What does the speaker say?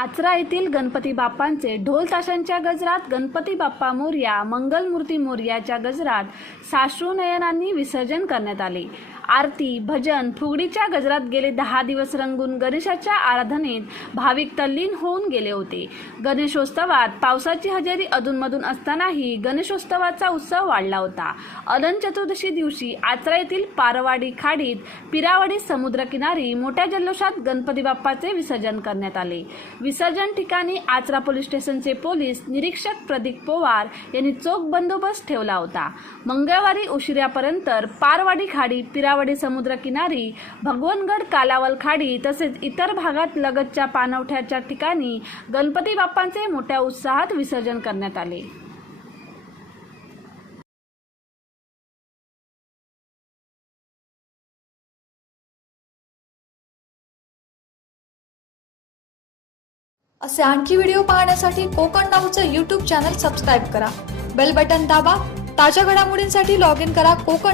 आचरा येथील गणपती बाप्पांचे ढोल ताशांच्या गजरात गणपती बाप्पा मोर्या मंगलमूर्ती मोर्याच्या गजरात साश्रू नयनांनी विसर्जन करण्यात आले. आरती भजन फुगडीच्या गजरात गेले दहा दिवस रंगून गणेशाच्या आराधनेत भाविक तल्लीन होऊन गेले होते. गणेशोत्सवात पावसाची हजेरी अधूनमधून असतानाही गणेशोत्सवाचा उत्सव वाढला होता. अनंत चतुर्दशी दिवशी आचरा येथील पारवाडी खाडीत पिरावडी समुद्रकिनारी मोठ्या जल्लोषात गणपती बाप्पाचे विसर्जन करण्यात आले. विसर्जन ठिकाणी आचरा पोलीस स्टेशनचे पोलीस निरीक्षक प्रदीप पोवार यांनी चोख बंदोबस्त ठेवला होता. मंगळवारी उशिरापर्यंत पारवाडी खाडी पिरावडी समुद्रकिनारी भगवनगड कालावल खाडी तसेच इतर भागात लगतच्या पाणवठ्याच्या ठिकाणी गणपती बाप्पांचे मोठ्या उत्साहात विसर्जन करण्यात आले. असे आणखी व्हिडिओ पाहण्यासाठी कोकण नाऊचं यूट्यूब चॅनल सबस्क्राईब करा. बेल बटन दाबा. ताज्या घडामोडींसाठी लॉग इन करा कोकण